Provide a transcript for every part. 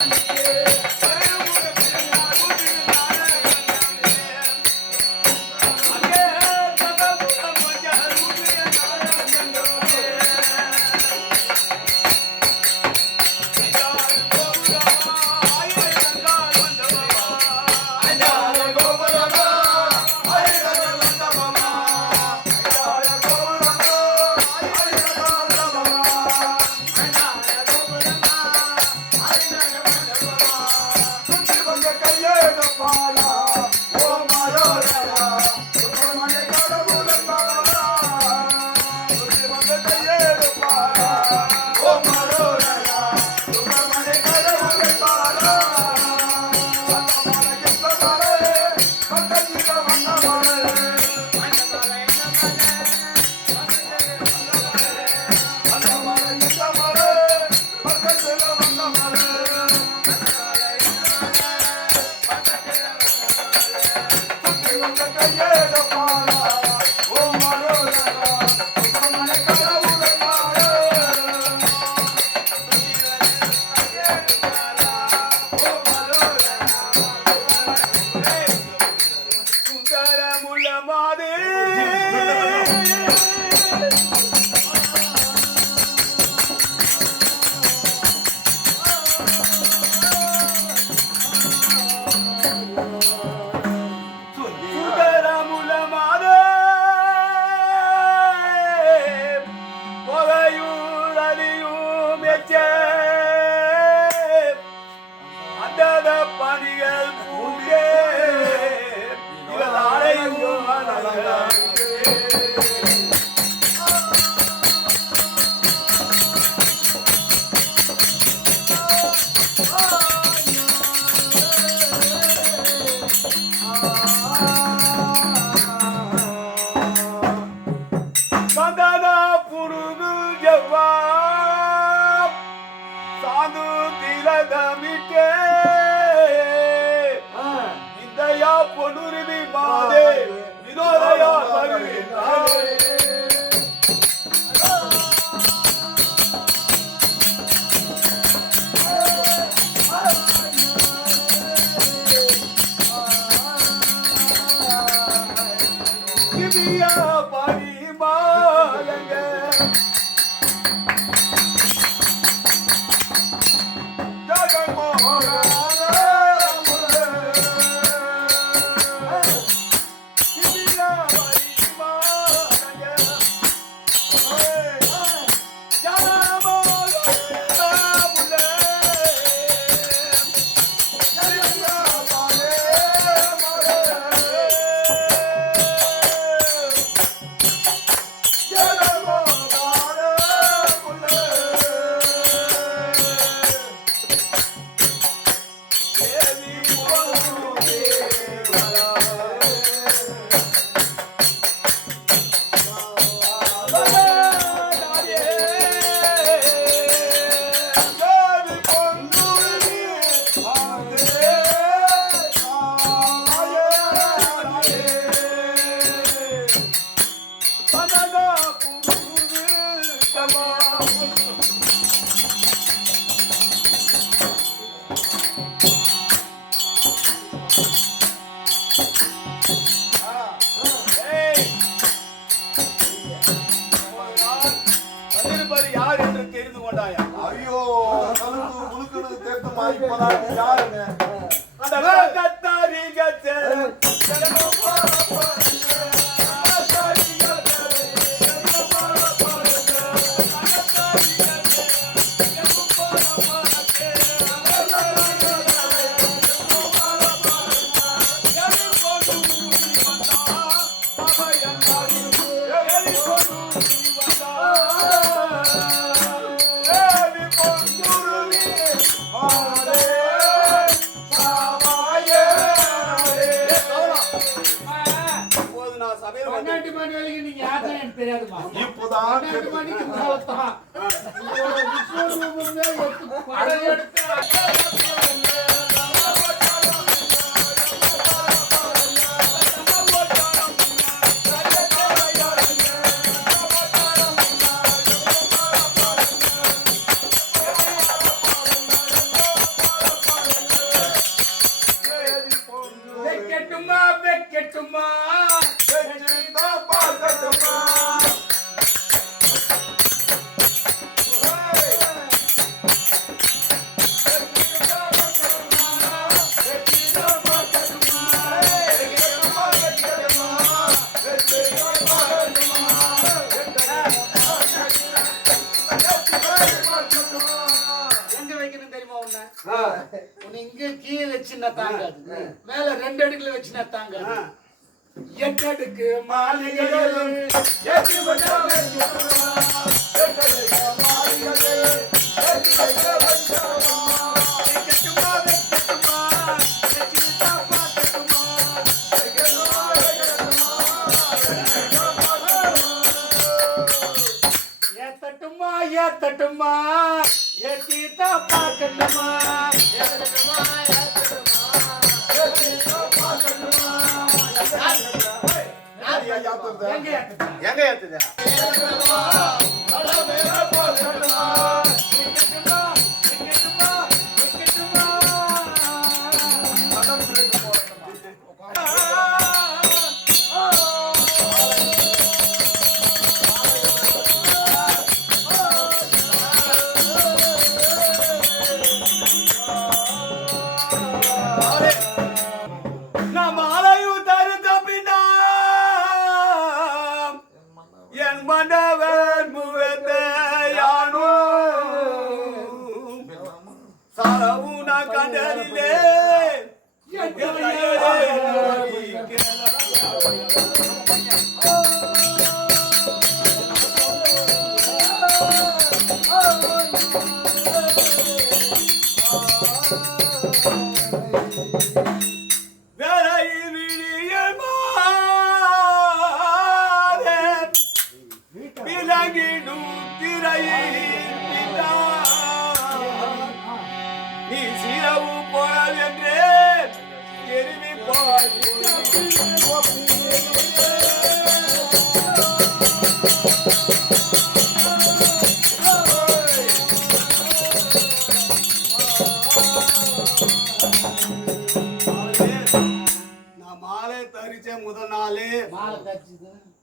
Yeah. தங்க கையா? கொண்டுருவி Badhe இதோதையா மருவினாரே பரிபாலங்க Merhabalar, yarın. தாங்காது மேல ரெண்டு அடுக்குல வச்சுனா தாங்காது. எட்டு அடுக்கு எட்டு பட்டாளங்கள் ஏத்தட்டுமா ஏத்தட்டுமா ஏத்தீத்தா பார்க்கட்டுமா. ஏத்தட்டுமா ಹೆಂಗೆ ಆಗ್ತದೆ?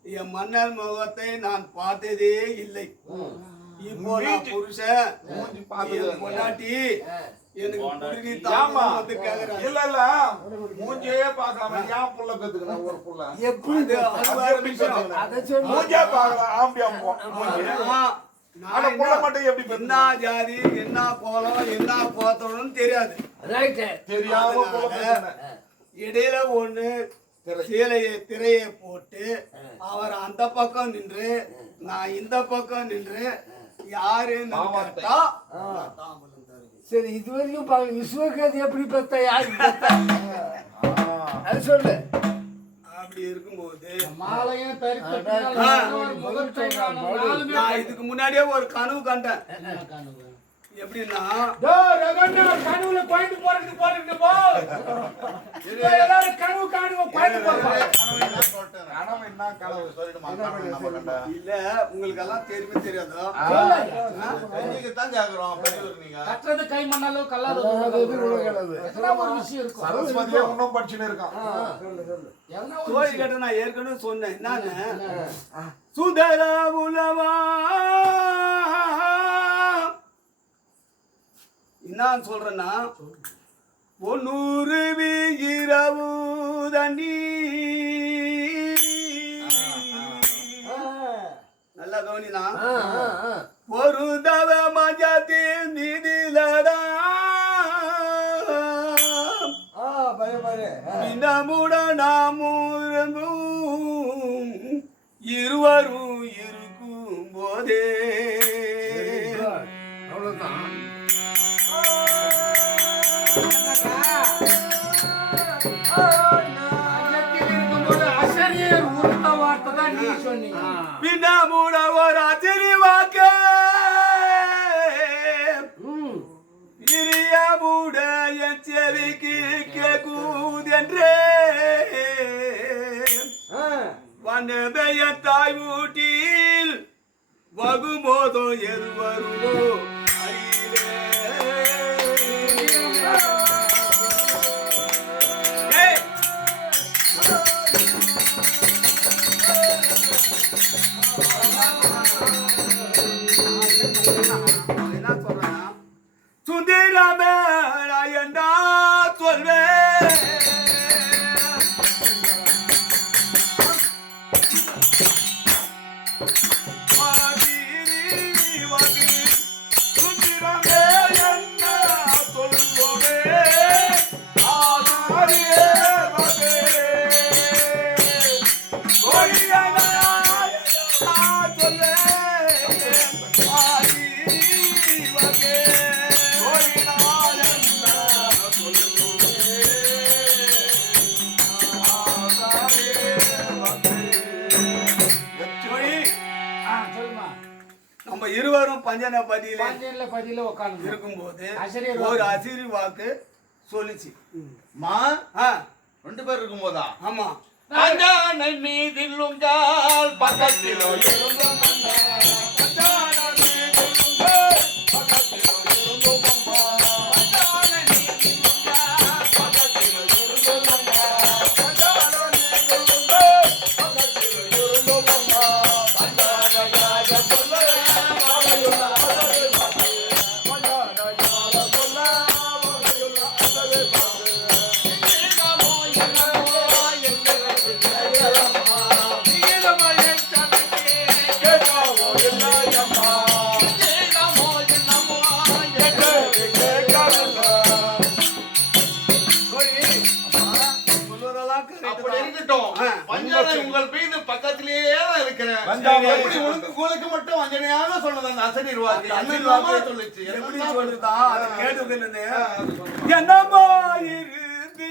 என் மன்னர் முகத்தை நான் பார்த்ததே இல்லை. இப்போ நான் புருஷன். பொண்டாட்டி எனக்கு ஏம்மா? தாமா வந்து இல்ல இல்ல. மூஞ்சியே பார்க்காம ஏன் புள்ள பெத்துக்கணும் ஒரு புள்ள? அது அது வேற விஷயம். அதை சொல்லு. மூஞ்சே பார்க்கலாம் ஆம்பியா மூஞ்சி. ஆனா, நான் ஆனா புள்ள என்ன- மட்டும் எப்படி என்ன ஜாதி என்ன கோலம் என்ன கோத்தம்னு தெரியாது. தெரியாம இடையில ஒண்ணு. சீலையை திரையை போட்டு அவர் அந்த பக்கம் நின்று நான் இந்த பக்கம் நின்று யாருன்னு. கேட்டா தாம்பூலம் தருவேன். சரி இது வரைக்கும் விஸ்வகதி எப்படி பெத்த யாரு பெத்த ஆ. அது சொல்லு அப்படி இருக்கும்போது மாலையும் தரித்த நான் இதுக்கு முன்னாடியே ஒரு கனவு கண்டேன்? எப்படின்னா டோ, ரகண்ணா, கனவுல கோயிலுக்கு போறதுக்கு போறதுக்கு போ. இதோ எல்லாரும் கனவு காணுங்க, கோயிலுக்கு போறோம். கனவு என்ன கனவு சொல்லிடுமா கனவு? நம்ம கண்ட. இல்ல உங்களுக்கு எல்லாம் தெரியுமே தெரியாதோ? செஞ்சுக்கத்தான் கேக்குறோம். நீங்க கட்டுறது கை மண்ணளவு கல்லாத ஒரு விஷயம் இருக்கும்? சரஸ்வதியா இன்னும் இருக்கான். சொல்லு. கேட்ட நான் ஏற்கனவே சொன்னேன். என்னன்னு? சுந்தர உலவா என்ன சொல்றேன்னா ஒன்னூறு வீரவு தண்ணீர். பின்னமுட ஒரு அத்திரி வாக்க. இரியமுட என் செவிக்கு கேக்குதென்றே. வண்ணபெய தாய் வீட்டில் வகுமோதோ எது வருமோ அறியிலே. பஞ்சன பதியில பஞ்சனில் பதியில உட்காந்து இருக்கும்போது ஒரு அசிரி வாக்கு சொல்லுச்சு. மா. ரெண்டு பேர் இருக்கும்போதா? ஆமா. அஞ்சானை மீதில் உங்கால் பக்கத்திலோ உங்கள் மீது பக்கத்திலேயே தான் இருக்கிறேன். எப்படி உனக்கு உங்களுக்கு மட்டும் வஞ்சனையாக சொன்னது அந்த அசிரி இல்லாம வாக்கு சொல்லுச்சு. எப்படி சொல்லுதா? அதை சொல்லு. என்னமோ இருந்து,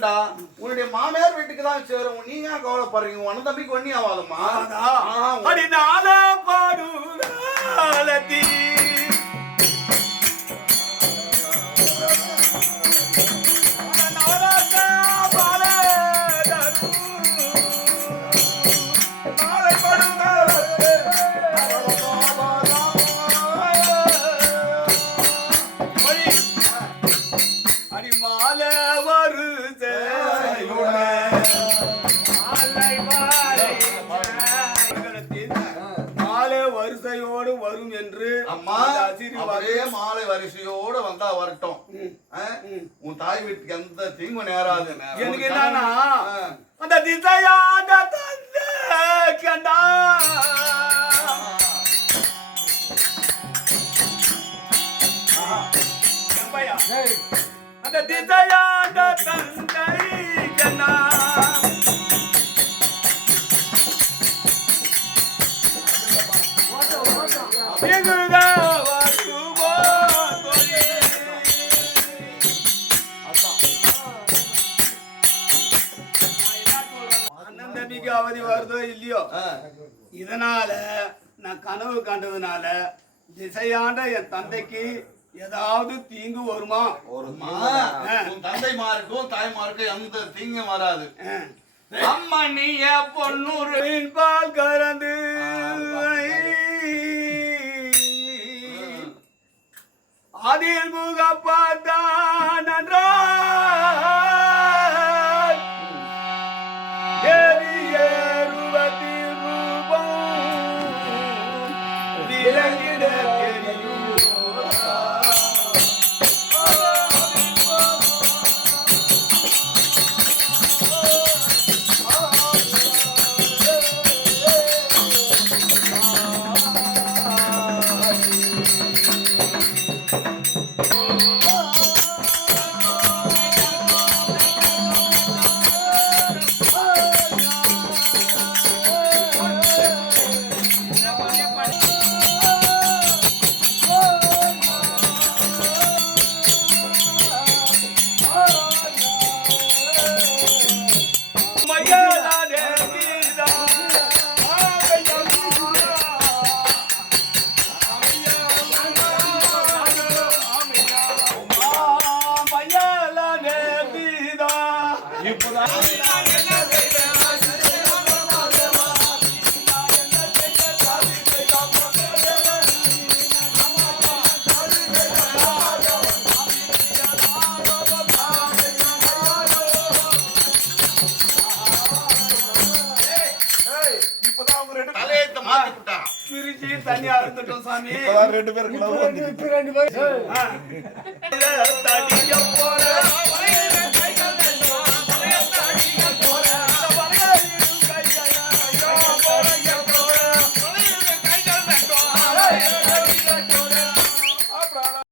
கண்டா உன்னுடைய மாமியார் வீட்டுக்கு தான் சேரும். நீங்க கவலைப்படுறீங்க? உன தம்பிக்கு ஒண்ணி ஆகாதம்மா. ஆ, எனக்கு என்னன்னா. அந்த திசையான தந்தை கண்டா அந்த திசையான தம்பிக்கு அவதி வருதோ இல்லையோ. இதனால நான் கனவு கண்டதுனால திசையாண்ட என் தந்தைக்கு ஏதாவது தீங்கு வருமா? அம்மா, உன் தந்தைமாருக்கும் தாய்மாருக்கும் எந்த தீங்கும் வராது. அஹ். அம்மா நீய பொன்னூறு மீன் பால் கறந்து. அதில் முகப்பாத்தான் நன்றாய் விளங்கிட தனியா இருந்துட்டோம் சாமி. ரெண்டு பேருக்கு